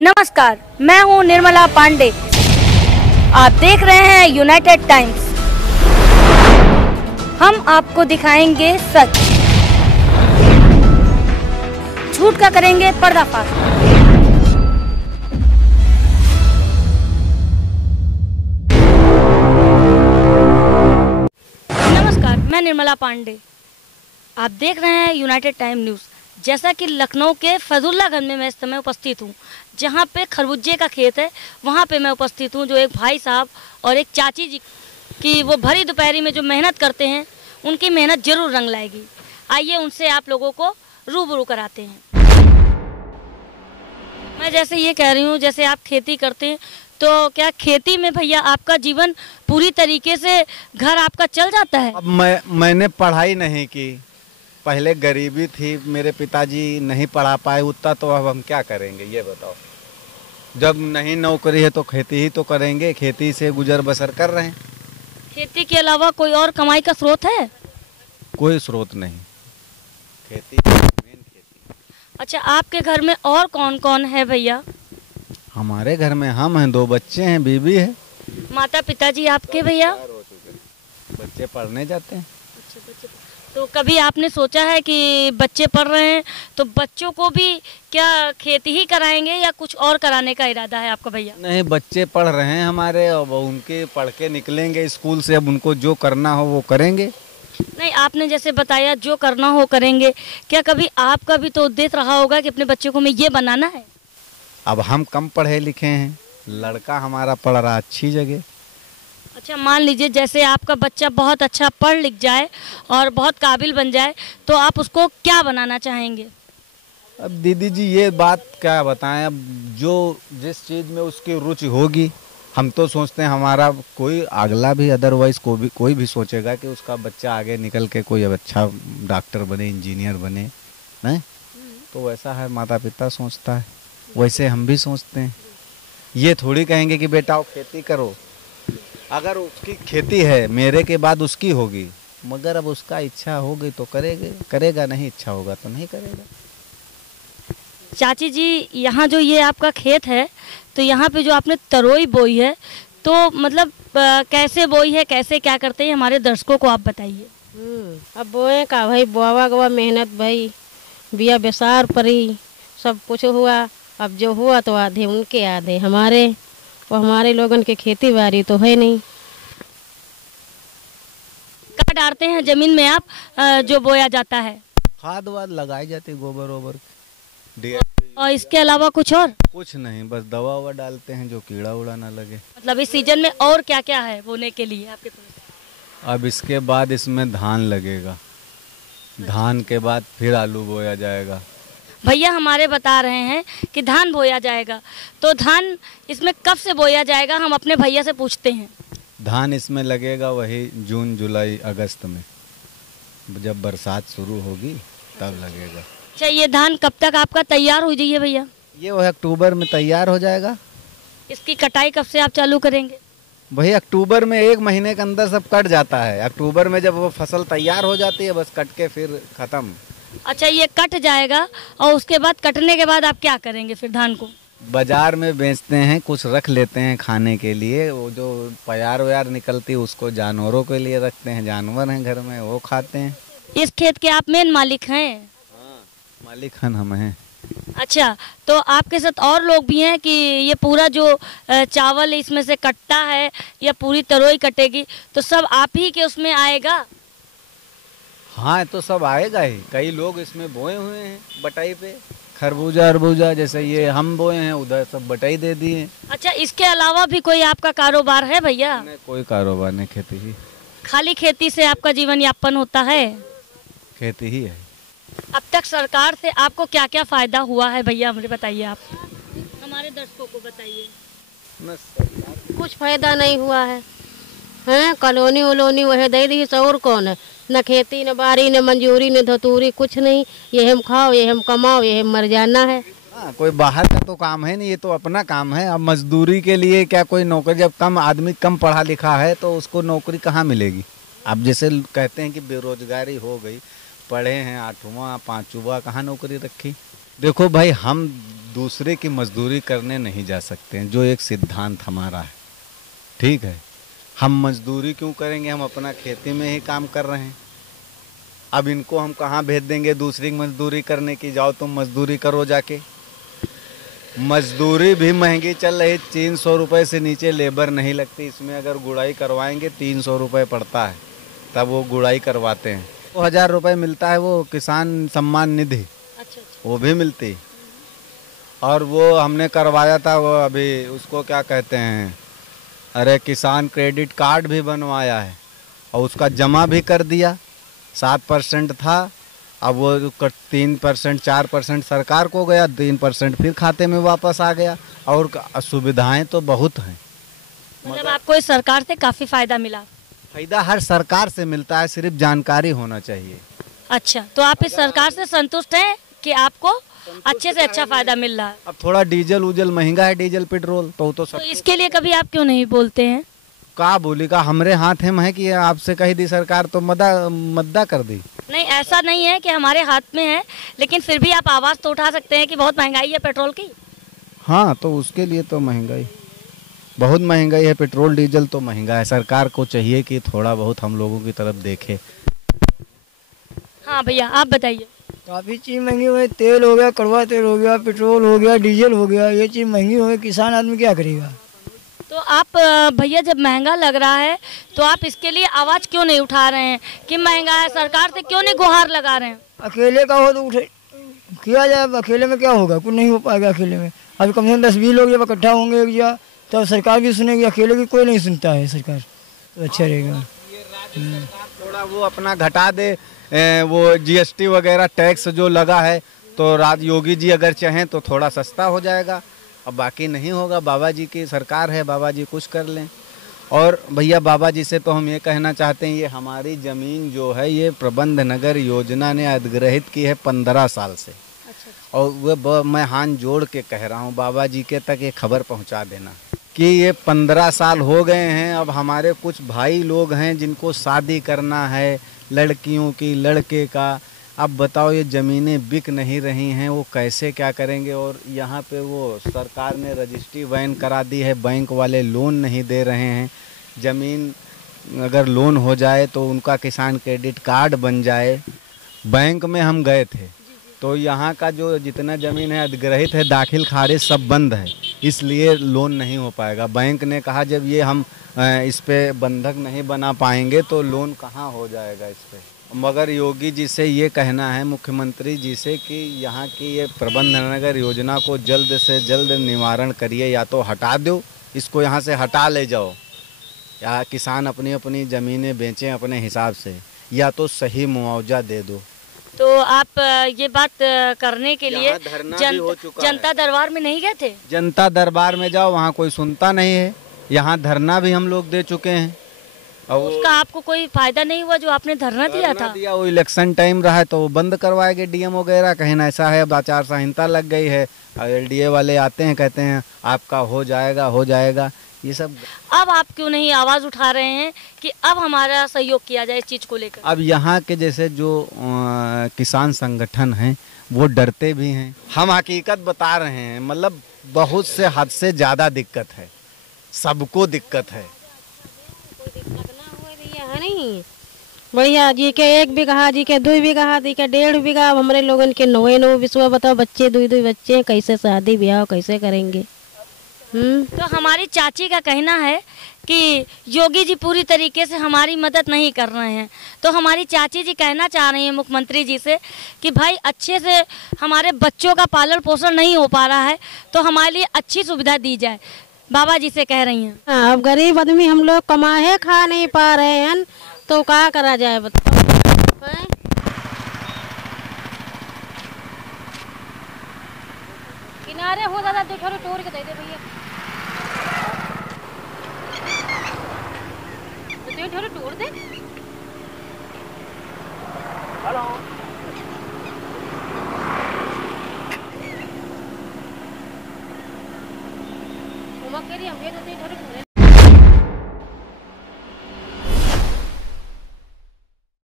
नमस्कार, मैं हूं निर्मला पांडे। आप देख रहे हैं यूनाइटेड टाइम्स। हम आपको दिखाएंगे सच, झूठ का करेंगे पर्दाफाश। नमस्कार, मैं निर्मला पांडे। आप देख रहे हैं यूनाइटेड टाइम न्यूज़। जैसा कि लखनऊ के फजुल्लागंज में मैं इस समय उपस्थित हूँ, जहाँ पे खरबूजे का खेत है, वहाँ पे मैं उपस्थित हूँ। जो एक भाई साहब और एक चाची जी की वो भरी दोपहरी में जो मेहनत करते हैं, उनकी मेहनत जरूर रंग लाएगी। आइए उनसे आप लोगों को रूबरू कराते हैं। मैं जैसे ये कह रही हूँ, जैसे आप खेती करते हैं, तो क्या खेती में भैया आपका जीवन पूरी तरीके से घर आपका चल जाता है? अब मैंने पढ़ाई नहीं की, पहले गरीबी थी, मेरे पिताजी नहीं पढ़ा पाए उतना, तो अब हम क्या करेंगे ये बताओ। जब नहीं नौकरी है तो खेती ही तो करेंगे, खेती से गुजर बसर कर रहे हैं। खेती के अलावा कोई और कमाई का स्रोत है? कोई स्रोत नहीं, खेती मेन खेती। अच्छा, आपके घर में और कौन कौन है भैया? हमारे घर में हम हैं, 2 बच्चे हैं, बीवी है। माता पिताजी आपके भैया? हो चुके, बच्चे पढ़ने जाते हैं। तो कभी आपने सोचा है कि बच्चे पढ़ रहे हैं तो बच्चों को भी क्या खेती ही कराएंगे या कुछ और कराने का इरादा है आपका भैया? नहीं, बच्चे पढ़ रहे हैं हमारे, अब उनके पढ़ के निकलेंगे स्कूल से, अब उनको जो करना हो वो करेंगे। नहीं, आपने जैसे बताया जो करना हो करेंगे, क्या कभी आपका भी तो उद्देश्य रहा होगा कि अपने बच्चे को हमें ये बनाना है? अब हम कम पढ़े लिखे हैं, लड़का हमारा पढ़ रहा अच्छी जगह। अच्छा, मान लीजिए जैसे आपका बच्चा बहुत अच्छा पढ़ लिख जाए और बहुत काबिल बन जाए, तो आप उसको क्या बनाना चाहेंगे? अब दीदी जी ये बात क्या बताएं, अब जो जिस चीज़ में उसकी रुचि होगी, हम तो सोचते हैं हमारा कोई अगला भी अदरवाइज कोई भी सोचेगा कि उसका बच्चा आगे निकल के कोई अच्छा डॉक्टर बने, इंजीनियर बने, नहीं? तो वैसा है माता पिता सोचता है, वैसे हम भी सोचते हैं। ये थोड़ी कहेंगे कि बेटा आओ खेती करो। अगर उसकी खेती है, मेरे के बाद उसकी होगी, मगर अब उसका इच्छा होगी तो करेगा, नहीं इच्छा होगा तो नहीं करेगा। चाची जी, यहाँ जो ये आपका खेत है, तो यहाँ पे जो आपने तरोई बोई है, तो मतलब कैसे बोई है, कैसे क्या करते हैं, हमारे दर्शकों को आप बताइए। अब बोए का भाई, बोवा गवा मेहनत भाई, बिया बेसार परी, सब कुछ हुआ। अब जो हुआ तो आधे उनके आधे हमारे, और हमारे लोगन के खेती बाड़ी तो है नहीं। क्या डालते हैं जमीन में आप जो बोया जाता है? खाद वाद लगाई जाती, गोबर वोबर, और इसके अलावा कुछ और? कुछ नहीं, बस दवा ववा डालते हैं जो कीड़ा उड़ा ना लगे। मतलब इस सीजन में और क्या क्या है बोने के लिए आपके पास? अब इसके बाद इसमें धान लगेगा, धान के बाद फिर आलू बोया जाएगा। भैया हमारे बता रहे हैं कि धान बोया जाएगा, तो धान इसमें कब से बोया जाएगा, हम अपने भैया से पूछते हैं। धान इसमें लगेगा वही जून जुलाई अगस्त में, जब बरसात शुरू होगी तब लगेगा। अच्छा, ये धान कब तक आपका तैयार हो जाइए भैया? ये वही अक्टूबर में तैयार हो जाएगा। इसकी कटाई कब से आप चालू करेंगे? वही अक्टूबर में, 1 महीने के अंदर सब कट जाता है। अक्टूबर में जब वो फसल तैयार हो जाती है, बस कट के फिर खत्म। अच्छा, ये कट जाएगा और उसके बाद कटने के बाद आप क्या करेंगे फिर धान को? बाजार में बेचते हैं, कुछ रख लेते हैं खाने के लिए, वो जो प्यार व्यार निकलती है उसको जानवरों के लिए रखते हैं, जानवर हैं घर में वो खाते हैं। इस खेत के आप मेन मालिक हैं? हाँ, मालिक हम हैं। अच्छा, तो आपके साथ और लोग भी हैं कि ये पूरा जो चावल इसमें से कटता है या पूरी तरोई कटेगी, तो सब आप ही के उसमें आएगा? हाँ, तो सब आएगा ही। कई लोग इसमें बोए हुए हैं बटाई पे, खरबूजा अरबूजा, जैसे ये हम बोए हैं, उधर सब बटाई दे दिए। अच्छा, इसके अलावा भी कोई आपका कारोबार है भैया? नहीं, कोई कारोबार नहीं, खेती ही। खाली खेती से आपका जीवन यापन होता है? खेती ही है। अब तक सरकार से आपको क्या क्या फायदा हुआ है भैया, मुझे बताइए। आप हमारे दर्शकों को बताइए। कुछ फायदा नहीं हुआ है, हैं? कॉलोनी वलोनी वह दे दी, और कौन है? न खेती न बारी न मंजूरी न धतूरी, कुछ नहीं। ये हम खाओ, ये हम कमाओ, ये हम मर जाना है। हाँ, कोई बाहर का तो काम है नहीं, ये तो अपना काम है। अब मजदूरी के लिए क्या कोई नौकरी, जब कम आदमी कम पढ़ा लिखा है तो उसको नौकरी कहाँ मिलेगी? अब जैसे कहते हैं कि बेरोजगारी हो गई, पढ़े हैं 8वां 5वां, कहाँ नौकरी रखी? देखो भाई, हम दूसरे की मजदूरी करने नहीं जा सकते हैं, जो एक सिद्धांत हमारा है। ठीक है, हम मजदूरी क्यों करेंगे, हम अपना खेती में ही काम कर रहे हैं। अब इनको हम कहाँ भेज देंगे दूसरी मजदूरी करने की, जाओ तुम मजदूरी करो जाके। मजदूरी भी महंगी चल रही, 300 रुपये से नीचे लेबर नहीं लगती। इसमें अगर गुड़ाई करवाएंगे 300 रुपये पड़ता है, तब वो गुड़ाई करवाते हैं। 1000 रुपये मिलता है वो किसान सम्मान निधि, अच्छा। वो भी मिलती। और वो हमने करवाया था, वो अभी उसको क्या कहते हैं, अरे किसान क्रेडिट कार्ड भी बनवाया है और उसका जमा भी कर दिया। 7% था, अब वो 3% 4% सरकार को गया, 3% फिर खाते में वापस आ गया। और सुविधाएं तो बहुत हैं। मतलब आपको इस सरकार से काफ़ी फ़ायदा मिला? फायदा हर सरकार से मिलता है, सिर्फ जानकारी होना चाहिए। अच्छा, तो आप इस सरकार से संतुष्ट हैं कि आपको अच्छे से अच्छा फ़ायदा मिल रहा है? अब थोड़ा डीजल उजल महंगा है, डीजल पेट्रोल तो सब। तो इसके लिए कभी आप क्यों नहीं बोलते हैं? का बोली का हमरे हाथ है कि आपसे कही दी सरकार तो मद्दा कर दी। नहीं, ऐसा नहीं है कि हमारे हाथ में है, लेकिन फिर भी आप आवाज़ तो उठा सकते हैं कि बहुत महंगाई है पेट्रोल की। हाँ, तो उसके लिए तो महंगाई, बहुत महंगाई है, पेट्रोल डीजल तो महंगा है। सरकार को चाहिए कि थोड़ा बहुत हम लोगों की तरफ देखे। हाँ भैया, आप बताइए। काफ़ी चीज़ महंगी हो गई, तेल हो गया, कड़वा तेल हो गया, पेट्रोल हो गया, डीजल हो गया, ये चीज़ महंगी हो गई, किसान आदमी क्या करेगा। तो आप भैया, जब महंगा लग रहा है तो आप इसके लिए आवाज़ क्यों नहीं उठा रहे हैं कि महंगा है, सरकार से क्यों नहीं गुहार लगा रहे हैं? अकेले का हो तो उठे किया जाए, अब अकेले में क्या होगा, कुछ नहीं हो पाएगा अकेले में। अभी कम से कम 10-20 लोग जब इकट्ठा होंगे एक जगह तब सरकार भी सुनेगी, अकेले की कोई नहीं सुनता है सरकार, तो अच्छा रहेगा। थोड़ा वो अपना घटा दे, वो GST वगैरह टैक्स जो लगा है, तो योगी जी अगर चाहें तो थोड़ा सस्ता हो जाएगा। अब बाकी नहीं होगा, बाबा जी की सरकार है, बाबा जी कुछ कर लें। और भैया बाबा जी से तो हम ये कहना चाहते हैं, ये हमारी ज़मीन जो है ये प्रबंध नगर योजना ने अधिग्रहित की है 15 साल से। अच्छा। और वह मैं हाथ जोड़ के कह रहा हूँ बाबा जी के तक ये खबर पहुँचा देना कि ये 15 साल हो गए हैं। अब हमारे कुछ भाई लोग हैं जिनको शादी करना है, लड़कियों की, लड़के का। अब बताओ, ये ज़मीनें बिक नहीं रही हैं, वो कैसे क्या करेंगे। और यहाँ पे वो सरकार ने रजिस्ट्री बैन करा दी है, बैंक वाले लोन नहीं दे रहे हैं। ज़मीन अगर लोन हो जाए तो उनका किसान क्रेडिट कार्ड बन जाए। बैंक में हम गए थे तो यहाँ का जो जितना ज़मीन है अधिग्रहित है, दाखिल खारिज सब बंद है, इसलिए लोन नहीं हो पाएगा। बैंक ने कहा जब ये हम इस पे बंधक नहीं बना पाएंगे तो लोन कहाँ हो जाएगा इस पे। मगर योगी जी से ये कहना है, मुख्यमंत्री जी से, कि यहाँ की ये प्रबंध नगर योजना को जल्द से जल्द निवारण करिए, या तो हटा दो इसको, यहाँ से हटा ले जाओ, या किसान अपनी अपनी ज़मीनें बेचें अपने हिसाब से, या तो सही मुआवजा दे दो। तो आप ये बात करने के लिए जनता दरबार में नहीं गए थे? जनता दरबार में जाओ, वहाँ कोई सुनता नहीं है। यहाँ धरना भी हम लोग दे चुके हैं। और उसका आपको कोई फायदा नहीं हुआ जो आपने धरना दिया था? वो इलेक्शन टाइम रहा है तो वो बंद करवाएंगे डीएम वगैरह, कहीं ना ऐसा है, आचार संहिता लग गई है। LDA वाले आते हैं, कहते हैं आपका हो जाएगा हो जाएगा, ये सब। अब आप क्यों नहीं आवाज़ उठा रहे हैं कि अब हमारा सहयोग किया जाए इस चीज़ को लेकर? अब यहाँ के जैसे जो किसान संगठन हैं वो डरते भी हैं। हम हकीकत बता रहे हैं, मतलब बहुत से हद से ज़्यादा दिक्कत है, सबको दिक्कत है। नहीं बढ़िया जी के 1 बीघा, जी के 2 बीघा, जी के 1.5 बीघा, अब हमारे लोगन के 9 विश्वा, बताओ बच्चे 2 बच्चे, कैसे शादी ब्याह कैसे करेंगे। तो हमारी चाची का कहना है कि योगी जी पूरी तरीके से हमारी मदद नहीं कर रहे हैं। तो हमारी चाची जी कहना चाह रही हैं मुख्यमंत्री जी से कि भाई अच्छे से हमारे बच्चों का पालन पोषण नहीं हो पा रहा है, तो हमारे लिए अच्छी सुविधा दी जाए। बाबा जी से कह रही हैं। हाँ, अब गरीब आदमी हम लोग कमाए खा नहीं पा रहे हैं, तो क्या करा जाए बताओ। किनारे हो दादा, 2 छोरे तोड़ के दे दे भैया, 2 छोरे तोड़ दे। हेलो, हम ये 2 छोरे